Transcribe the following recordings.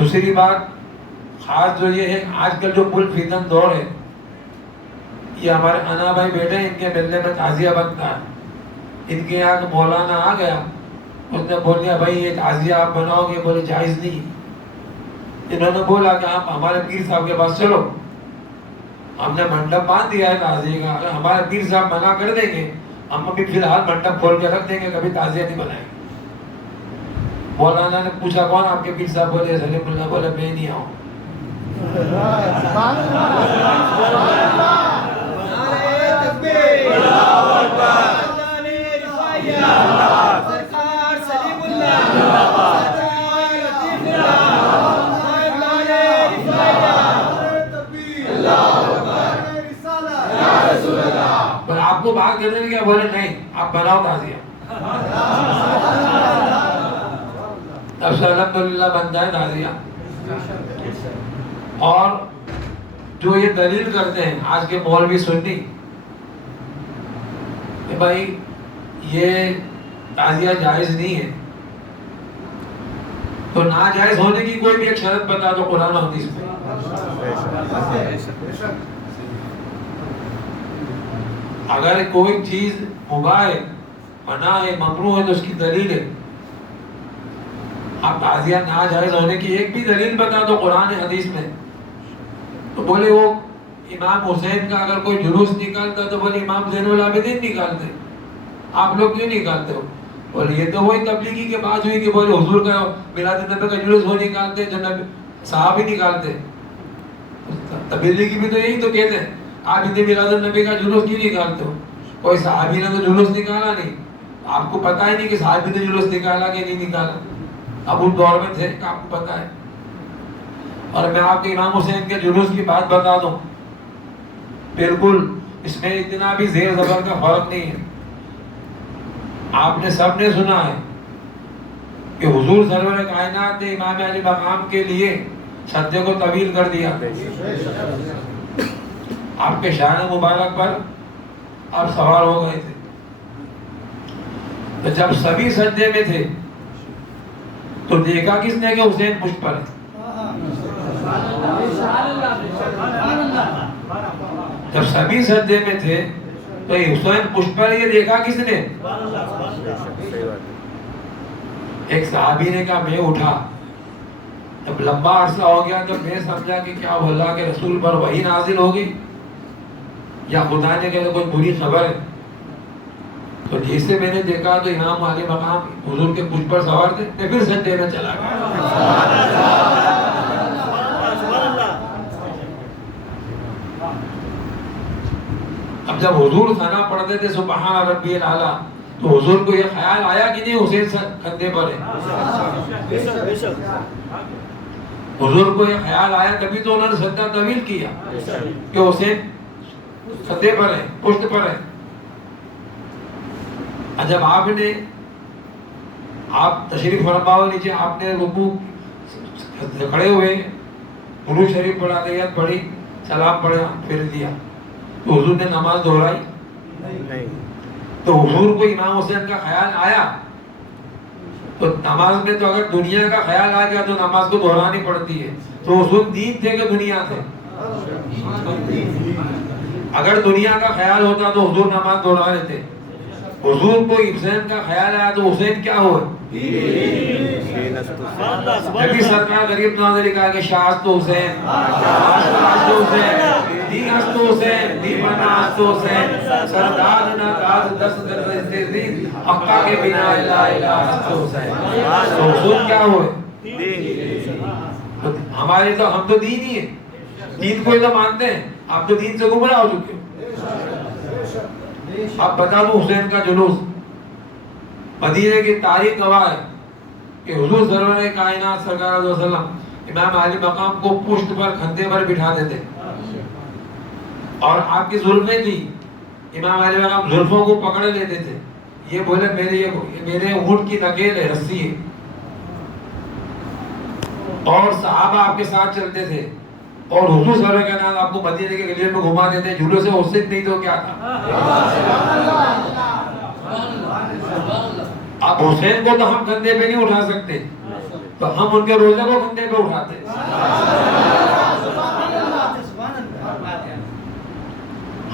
دوسری بات خاص جو یہ ہے، آج کل جو پل فتن دور ہے، یہ ہمارے انا بھائی بیٹے ان کے ملنے میں تعزیہ بنتا ہے. ان کے یہاں مولانا آ گیا، اس نے بول دیا بھائی یہ تعزیہ آپ بناؤ گے؟ بولے جائز نہیں. انہوں نے بولا کہ آپ ہمارے پیر صاحب کے پاس چلو، ہم نے منڈپ باندھ دیا ہے تعزیے کا، اگر ہمارے پیر صاحب منع کر دیں گے ہم ابھی فی الحال منڈپ کھول کے رکھ دیں گے، کبھی تعزیہ نہیں بنائیں گے. مولانا نے پوچھا کون آپ کے پیر صاحب؟ بولے سلیم اللہ. بولے میں نہیں آؤں. آپ کو بات کرنے کیا؟ بولے نہیں آپ بناؤ تعزیہ. اب سے الحمدللہ بنتا ہے تعزیہ. اور جو یہ دلیل کرتے ہیں آج کے مولوی سنی کہ بھائی یہ تعزیہ جائز نہیں ہے، تو ناجائز ہونے کی کوئی بھی ایک شرط بتا دو قرآن و حدیث میں. اگر کوئی چیز مباح ہے، منع ہے، ممنوع ہے تو اس کی دلیل ہے. آپ تعزیہ ناجائز ہونے کی ایک بھی دلیل بتا دو قرآن حدیث میں. تو بولے وہ امام حسین کا اگر کوئی جلوس نکالتا تو بولے امام زین العابدین نکالتے، آپ لوگ کیوں نکالتے ہو؟ بولے یہ تو وہی تبلیغی کے بات ہوئی کہ بولے حضور کا میلاد النبی کا جلوس وہ نکالتے جو نبی صحابی نکالتے. تبلیغی بھی تو یہی تو کہتے ہیں آپ اتنے میلاد النبی کا جلوس کیوں نکالتے ہو؟ کوئی صحابی نے تو جلوس نکالا نہیں، آپ کو پتہ ہی نہیں کہ صحابی نے جلوس نکالا کہ نہیں نکالا. اب اس دور میں تھے کہ آپ کو پتہ ہے. اور میں آپ کے امام حسین کے جلوس کی بات بتا دوں، بالکل اس میں اتنا بھی زیر زبر کا فرق نہیں ہے. آپ نے سب نے سنا ہے کہ حضور سرور کائنات نے امام علی مقام کے لیے سجدے کو طویل کر دیا. آپ کے شان مبارک پر آپ سوار ہو گئے تھے. تو جب سبھی سجدے میں تھے تو دیکھا کس نے کہ حسین پشت پر ہے. جب سبھی سجدے میں تھے تو یہ حسین پشت پر یہ دیکھا کس نے؟ ایک صحابی نے کہا میں اٹھا. جب لمبا عرصہ ہو گیا تو میں سمجھا کہ کیا اللہ کے رسول پر وحی نازل ہوگی یا خدا نے کہا کوئی بری خبر ہے. تو جیسے میں نے دیکھا تو امام علی مقام حضور کے پشت پر سوار تھے. میں پھر سجدے میں چلا گیا. اب جب حضور ثنا پڑھتے تھے سبحان ربی الاعلیٰ تو حضور کو یہ خیال آیا کہ نہیں حسین کندھے پر ہے؟ حضور کو یہ خیال آیا تبھی تو انہوں نے سجدہ طویل کیا کہ حسین کندھے پر ہے، پشت پر ہے. جب آپ تشریف فرماؤ نیچے، آپ نے رکوع کھڑے ہوئے درود شریف پڑھا، تحیات پڑھی، سلام پڑھا، پھر دیا، تو حضور نے نماز دہرائی نہیں. تو حضور کو امام حسین کا خیال آیا تو نماز میں تو اگر دنیا کا خیال آ گیا تو نماز کو دہرانی پڑتی ہے. تو حضور دین تھے کہ دنیا تھے؟ اگر دنیا کا خیال ہوتا تو حضور نماز دہرا لیتے. حضور کو حسین کا خیال آیا تو حسین کیا ہوئے؟ نبی سرکار غریب نواز کہا کہ شاہست حسین، شاہست حسین، دی ہست حسین، دی بنا ہست حسین، سردار نہ داد دست در رزید حقا کے بنا الہ الہ ہست حسین. تو حضور کیا ہوئے؟ ہمارے تو ہم تو دین ہی ہیں، دین کو ہی تو مانتے ہیں. آپ تو دین سے گمراہ ہو چکے ہو. اب بتا دوں حسین کا جلوس مدینے کی تاریخ گواہ ہے کہ حضور سرور کائنات سرکار علیہ وسلم امام علی مقام کو پشت پر کندھے پر بٹھا دیتے اور آپ کی زلفیں تھی، امام علی مقام زلفوں کو پکڑے لیتے تھے. یہ بولے میرے اونٹ کی نکیل ہے، رسی ہے. اور صحابہ آپ کے ساتھ چلتے تھے اور حضور صلی اللہ علیہ وسلم آپ کو مدینے کے گلیوں میں گھما دیتے. جھولے سے حسین نہیں تو کیا تھا؟ اب حسین کو تو ہم کندھے پہ نہیں اٹھا سکتے، تو ہم ان کے روزے کو کندھے پہ اٹھاتے.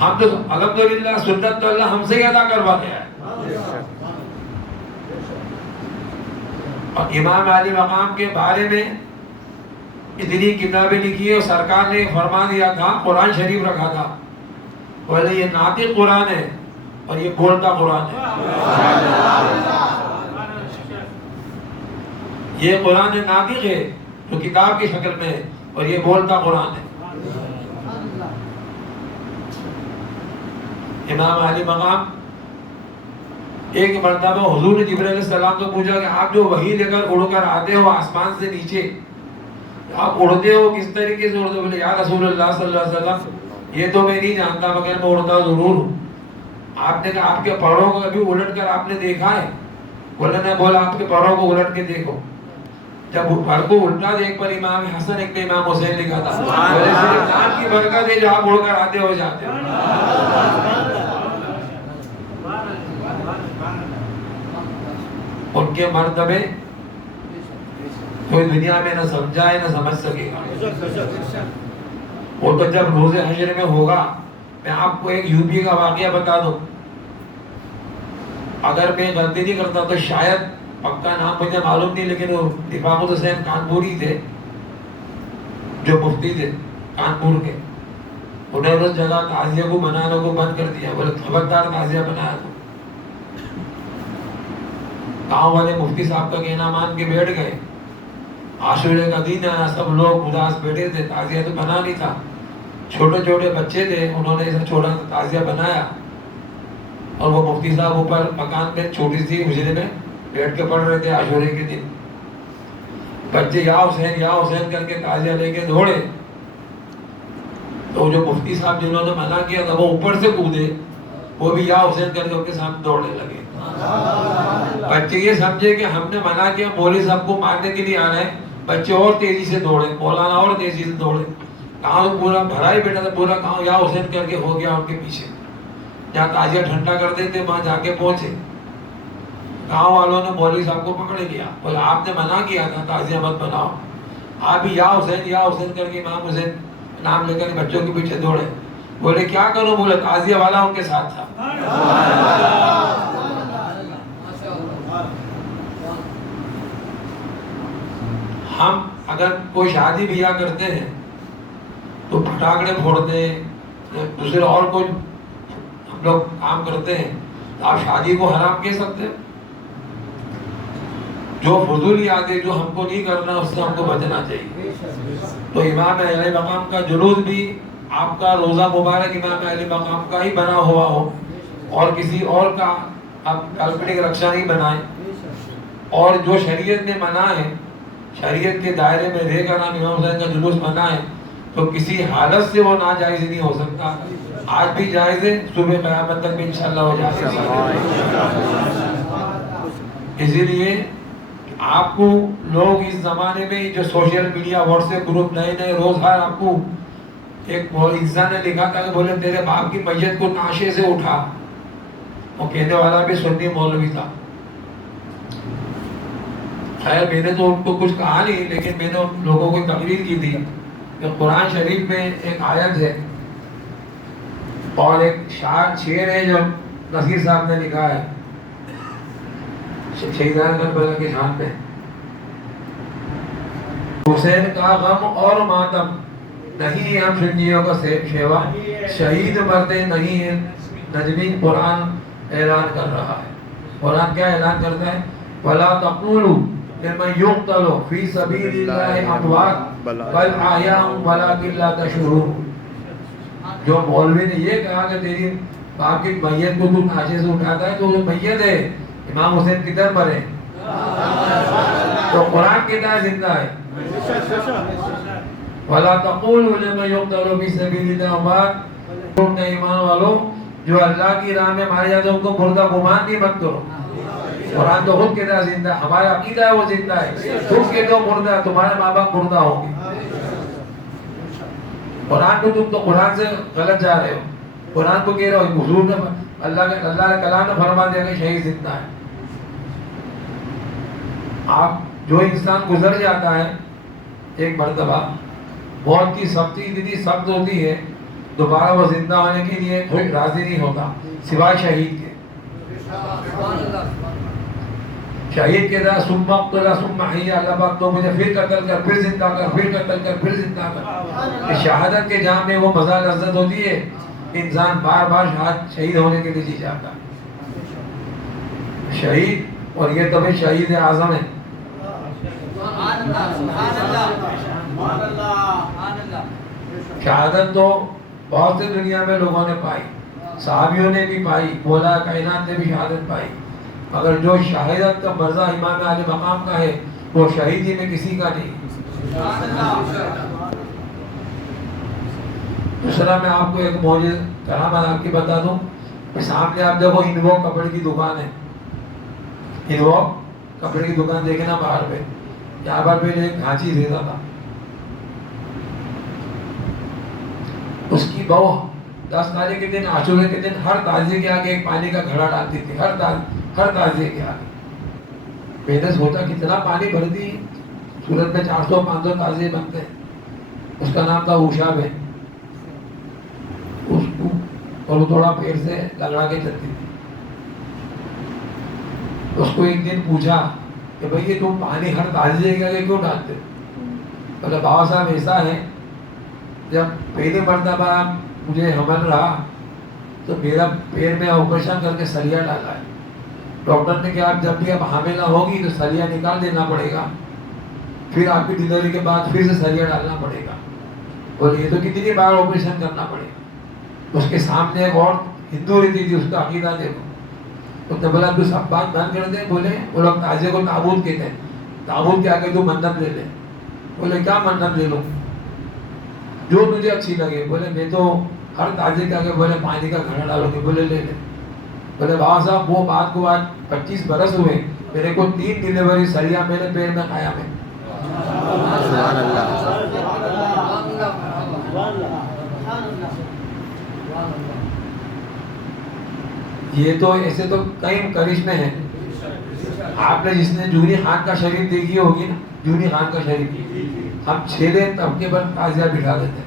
ہم تو الحمدللہ سنت تو اللہ ہم سے ہی ادا کروا دیا ہے. اور امام علی مقام کے بارے میں اتنی کتابیں لکھی ہے، اور سرکار نے فرما دیا تھا، قرآن شریف رکھا تھا، بولے یہ ناطق قرآن ہے اور یہ بولتا قرآن ہے. یہ قرآن ناطق ہے جو کتاب کی شکل میں ہے، اور یہ بولتا قرآن ہے. امام علی مقام ایک مرتبہ حضور نے جبرائیل علیہ السلام کو پوچھا کہ آپ جو وحی لے کر اڑ کر آتے ہو آسمان سے نیچے، آپ اڑتے ہو کس طریقے سے اڑتے ہو؟ بولے یا رسول اللہ صلی اللہ علیہ وسلم یہ تو میں نہیں جانتا مگر میں اڑتا ضرور ہوں. آپ نے کہا آپ کے پروں کو کبھی الٹ کر آپ نے دیکھا ہے؟ بولے میں بولا آپ کے پروں کو الٹ کے دیکھو. جب پر کو الٹا دیکھ پر امام حسن ایک نے امام حسین لکھا تھا، بولے صرف نام کی برکت ہے جو آپ اڑ کر آتے ہو جاتے ہو. ان کے مرتبے کوئی دنیا میں نہ سمجھا ہے نہ سمجھ سکے گا. وہ تو جب روز حشر میں ہوگا. میں آپ کو ایک یو پی کا واقعہ بتا دوں، اگر میں غلطی نہیں کرتا تو شاید، پکا نام مجھے معلوم نہیں، لیکن وہ اتفاق حسین کانپوری تھے جو مفتی تھے کانپور کے. انہوں نے اس جگہ تعزیہ کو منانے کو بند کر دیا، بولے خبردار تعزیہ بنایا تو گاؤں والے مفتی صاحب کا کہنا مان کے بیٹھ گئے. عاشورے کا دن آیا، سب لوگ اداس بیٹھے تھے، تعزیہ تو بنا نہیں تھا. چھوٹے چھوٹے بچے تھے، انہوں نے ایسا چھوٹا سا تعزیہ بنایا، اور وہ مفتی صاحب اوپر مکان میں چھوٹی سی حجرے میں بیٹھ کے پڑھ رہے تھے. عاشورے کے دن بچے یا حسین کر کے تعزیہ لے کے دوڑے. تو جو مفتی صاحب جنہوں نے منع کیا تھا وہ اوپر سے کودے، وہ بھی یا حسین کر کے ان کے سامنے دوڑنے لگے. بچے یہ سمجھے کہ ہم نے منع کیا، مولوی صاحب کو مارنے کے لیے آ رہے ہیں. بچے اور تیزی سے دوڑے، مولانا اور تیزی سے دوڑے. گاؤں پورا بھرا ہی بیٹھا تھا، پورا گاؤں یا حسین کر کے ہو گیا ان کے پیچھے. جہاں تعزیہ ٹھنڈا کر دیتے وہاں جا کے پہنچے. گاؤں والوں نے مولوی صاحب کو پکڑ لیا، بولا آپ نے منع کیا تھا تعزیہ مت بناؤ، آپ بھی یا حسین کر کے امام حسین نام لے کر بچوں کے پیچھے دوڑے. بولے کیا کروں؟ بولے تعزیہ والا ان کے ساتھ تھا. ہم اگر کوئی شادی بیاہ کرتے ہیں تو پھٹاکڑے پھوڑتے ہیں، دوسرے اور کوئی ہم لوگ کام کرتے ہیں، تو آپ شادی کو حرام کہہ سکتے ہیں؟ جو فضول یادیں جو ہم کو نہیں کرنا اس سے ہم کو بچنا چاہیے. تو امام علی مقام کا جلوس بھی آپ کا روزہ مبارک امام علی مقام کا ہی بنا ہوا ہو، اور کسی اور کا آپ کلپنک رکشا نہیں بنائیں. اور جو شریعت نے منع ہے، شریعت کے دائرے میں رہ کر امام حسین کا جلوس منع ہے، تو کسی حالت سے وہ ناجائز نہیں ہو سکتا. آج بھی جائز ہے، صبح قیامت تک بھی انشاءاللہ ہو جائے گا. اسی لیے آپ کو لوگ اس زمانے میں جو social media what's app group نئے روز ہر آپ کو ایک انسان نے لکھا تھا کہ بولے تیرے باپ کی میت کو ناشے سے اٹھا. وہ کہنے والا بھی سنی مولوی تھا. خیر میں نے تو ان کو کچھ کہا نہیں، لیکن میں نے ان لوگوں کو تقریر کی تھی کہ قرآن شریف میں ایک آیت ہے اور ایک شعر ہے جو نصیر صاحب نے لکھا ہے شہیدان کربلا کے شان پہ. حسین کا غم اور ماتم نہیں ہم سنجیوں کا شیوا، شہید مرتے نہیں ہے نجمی. قرآن اعلان کر رہا ہے. قرآن کیا اعلان کرتا ہے؟ وَلَا تَقُولُوا لِمَن يُقْتَلُ فِي سَبِيلِ اللَّهِ أَمْوَاتٌ بَلْ أَحْيَاءٌ وَلَٰكِن لَّا تَشْعُرُونَ. جو مولوی نے یہ کہا کہ تیری باپ کی میت کو تو ناشے سے اٹھاتا ہے، تو وہ میت ہے. امام حسین کدھر مرے؟ تو قرآن کہتا ہے زندہ ہے. وَلَا تَقُولُوا لِمَن يُقْتَلُ فِي سَبِيلِ اللَّهِ أَمْوَاتٌ. تم نے ایمان والو جو اللہ کی راہ میں مارے جاتے ہیں ان کو مردہ گمان نہیں مت کرو. قرآن تو خود کہتا ہے زندہ، ہمارا عقیدہ ہے وہ زندہ ہے. تم کہتے ہو مردہ ہے، تمہارے ماں باپ مردہ ہوں گے. قرآن کو تم تو قرآن سے غلط جا رہے ہو. قرآن کو کہہ رہے ہو حضور نے اللہ کے کلام نے فرما دیا کہ شہید زندہ ہے. آپ جو انسان گزر جاتا ہے ایک مرتبہ، موت کی سختی اتنی سخت ہوتی ہے، دوبارہ وہ زندہ ہونے کے لیے کوئی راضی نہیں ہوتا سوائے شہید کے. شہید کے ذرا ثم اقتل ثم احیی، اللہ پاک تو مجھے پھر قتل کر، پھر زندہ کر، پھر قتل کر، پھر زندہ کر. شہادت کے جام میں وہ مزہ لذت ہوتی ہے، انسان بار بار شہید ہونے کے لیے جی جاتا. شہید، اور یہ تو بھی شہید اعظم ہے. شہادت تو بہت سے دنیا میں لوگوں نے پائی، صحابیوں نے بھی پائی، مولا کائنات نے بھی شہادت پائی، مگر جو شہادت کا مرزا امام علی مقام کا ہے وہ شہیدی میں کسی کا نہیں. دوسرا میں آپ کو ایک معجزہ کرامت آپ کی بتا دوں. سامنے آپ دیکھو انوو کپڑے کی دکان ہے، انوو کپڑے کی دکان دیکھے نا باہر پہ، یہاں پر پہلے ایک گھانچی دیتا تھا، اس کی بہو 10 تاریخ کے دن، عاشورے کے دن ہر تعزیے کے آگے ایک پانی کا گھڑا ڈالتی تھی، ہر تعزیے کے آگے. میں نے سوچا کتنا پانی بھرتی ہے، سورت میں 400-500 تعزیے بنتے ہیں. اس کا نام تھا اوشا بہن. اس کو اور وہ تھوڑا پیر سے لگڑا کے چلتی تھی. اس کو ایک دن پوچھا کہ بھئی یہ تم پانی ہر تعزیے کے آگے کیوں ڈالتے ہو؟ بولے بابا صاحب ایسا ہے، جب پہلی مرتبہ مجھے حمل رہا تو میرا پیر میں آپریشن کر کے سلیا ڈالا ہے. ڈاکٹر نے کہا جب بھی اب حاملہ ہوگی تو سلیا نکال دینا پڑے گا، پھر آپ کی ڈلیوری کے بعد پھر سے سلیا ڈالنا پڑے گا. بولے یہ تو کتنی بار آپریشن کرنا پڑے گا. اس کے سامنے ایک اور ہندو رہتی تھی، اس کا عقیدہ دیکھو. اس نے بولا تو سب بات بند کر دے. بولے وہ لوگ تعزیے کو تابوت کہتے ہیں، تابوت کے آگے تو منت لے لے. بولے کیا منت لے لو؟ جو تجھے اچھی لگے. بولے میں تو ہر تعزیے کے آگے بولے پانی کا گھڑا ڈالو گے. بولے لے لے. بولے بابا صاحب وہ بات کو آج 25 برس ہوئے، میرے کو 3 ڈلیوری سریا میرے پیر میں قائم ہے. سبحان اللہ. یہ تو ایسے تو کئی کرشمے ہیں. آپ نے جس نے جونی خان کا شریف دیکھی ہوگی نا، جونی خان کا شریف، ہم 6 طبقے پر تعزیہ بٹھا دیتے.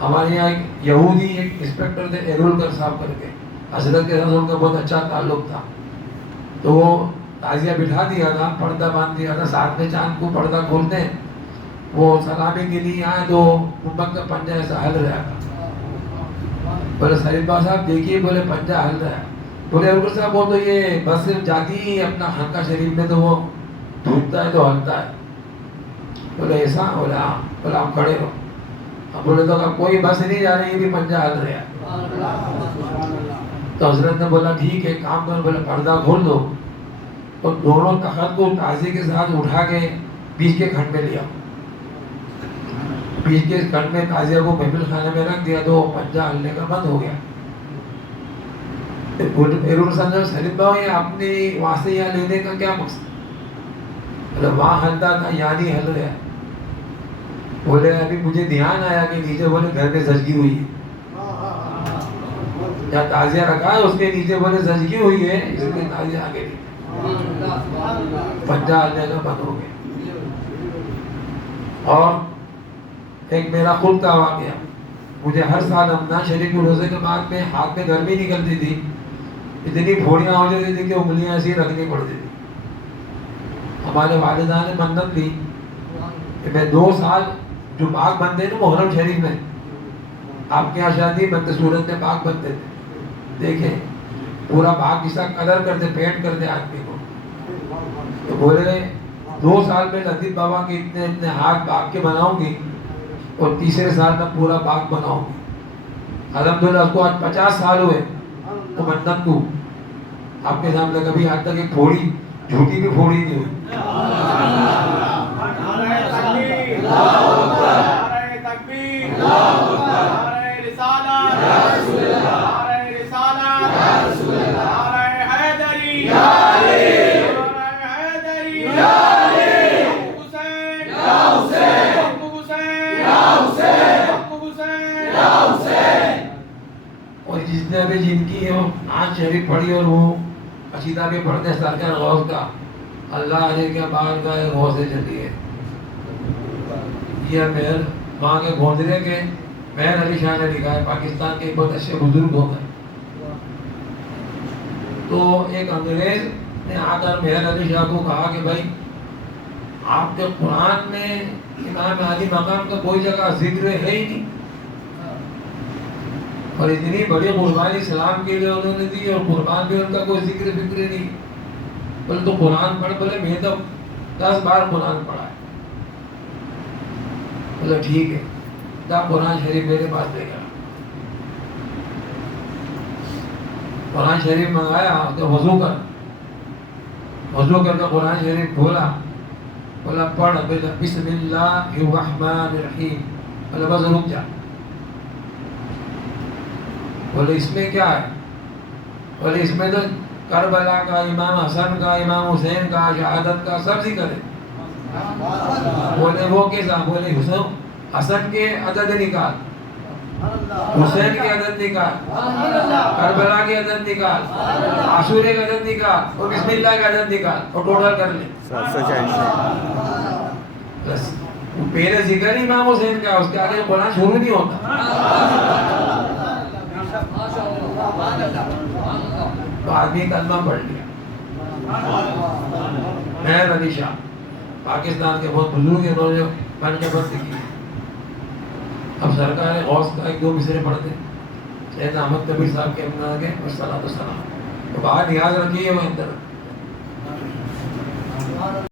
ہمارے یہاں ایک یہودی ایک انسپیکٹر تھے ایرولکر صاحب کر کے، حضرت کے ساتھ ان کا بہت اچھا تعلق تھا. تو وہ تعزیہ بٹھا دیا تھا، پردہ باندھ دیا تھا. ساتھ میں چاند کو پردہ کھولتے ہیں، وہ سلامی کے لیے آئے تو گنبد کا پنجہ ایسا ہل رہا تھا. بولے سلیم بابا صاحب دیکھیے، بولے پنجہ ہل رہا ہے. بولے ایرولکر صاحب وہ تو یہ بس صرف جاتی ہی اپنا خانقاہ شریف میں تو وہ ڈھونڈتا ہے تو ہلتا ہے. بولے ایسا؟ بولے ہاں. بولے آپ کھڑے رہو. بولے تو کوئی بس نہیں جا رہی، بھی پنجہ ہل رہا ہے. تو حضرت نے بولا ٹھیک ہے کام کرو. بولے پردہ کھول دو اور دونوں تخت کو تعزیے کے ساتھ اٹھا کے بیچ کے کھنڈ میں لیا. بیچ کے کھنڈ میں تعزیہ کو محفل خانے میں رکھ دیا تو پنجہ ہلنے کا بند ہو گیا. سلیم بھائی اپنے وہاں سے یہاں لینے کا کیا مقصد؟ بولے وہاں ہلتا تھا یعنی ہل رہا ہے. بولے ابھی مجھے دھیان آیا کہ نیچے بولے گھر میں زچگی ہوئی ہے، جہاں تعزیہ رکھا ہے اس کے نیچے بولے زچگی ہوئی ہے، اس لیے تعزیہ آگے پنجہ ہلنے کا بند ہو گیا. اور ایک میرا خود کا واقعہ، مجھے ہر سال رمضان شریف کے روزے کے بعد میں ہاتھ میں گرمی نکلتی تھی، اتنی پھوڑیاں ہو جاتی تھی کہ انگلیاں ایسی رکھنی پڑتی تھی. ہمارے والدہ نے منت لی کہ میں 2 سال جو باغ بنتے ہیں نا محرم شریف میں، آپ کے یہاں شادی بنتے صورت میں باغ بنتے تھے، دیکھیں پورا باغ کسا کلر کرتے، پینٹ کرتے آدمی کو. تو بولے 2 سال میں لطیف بابا کے اتنے ہاتھ باغ کے بناؤں گی اور تیسرے سال میں پورا باغ بناؤں گی. الحمدللہ اس کو آج 50 سال ہوئے وہ منت کو. آپ کے سامنے کبھی آج تک ایک پھوڑی جھوٹی بھی پھوڑی نہیں ہوئی. اور جس نے ابھی جن کی آج شریف پڑھی اور وہ قصیدہ بھی پڑھتے سرکار غوث کا اللہ علیہ کے بعد کا ایک غوث چلیے یہ مہر وہاں کے گھونڈرے کے مہر علی شاہ نے لکھا ہے، پاکستان کے بہت اچھے بزرگ ہو گئے. تو ایک انگریز نے آ کر مہر علی شاہ کو کہا کہ بھائی آپ کے قرآن میں امام علی مقام کا کوئی جگہ ذکر ہے ہی نہیں، اور اتنی بڑی قربانی اسلام کے لیے انہوں نے دی اور قربان بھی ان کا کوئی ذکر فکر نہیں. بولے تو قرآن پڑھ. بولے میں تو 10 بار قرآن پڑھا ہے. بولے ٹھیک ہے، دا قرآن شریف میرے پاس لے گا. قرآن شریف منگایا تو وضو کر کے قرآن شریف کھولا. بولا پڑھ بسم اللہ الرحمن الرحیم. بولے بس رک جا. بولے اس میں کیا ہے؟ بولے اس میں تو کربلا کا، امام حسن کا، امام حسین کا، شہادت کا سب ذکر ہے. بولے وہ کیسا؟ بولے حسن کے عدد نکال، حسین کے عدد نکال، کربلا کے عدد نکال، عاشورے کے عدد نکال اور بسم اللہ کا عدد نکال اور ٹوٹل کر لے. بس پہلے ذکر امام حسین کا، اس کے آگے قرآن شروع نہیں ہوتا. تو آدمی کلمہ پڑھ لیا. مہر علی شاہ پاکستان کے بہت بزرگ ہیں، انہوں نے بن کے بند کی. اب سرکار غوث کا 1-2 مصرے پڑھتے سید احمد کبیر صاحب کے اپنا آگے والصلاۃ والسلام. تو باہر نیاز رکھی ہے وہ اندر.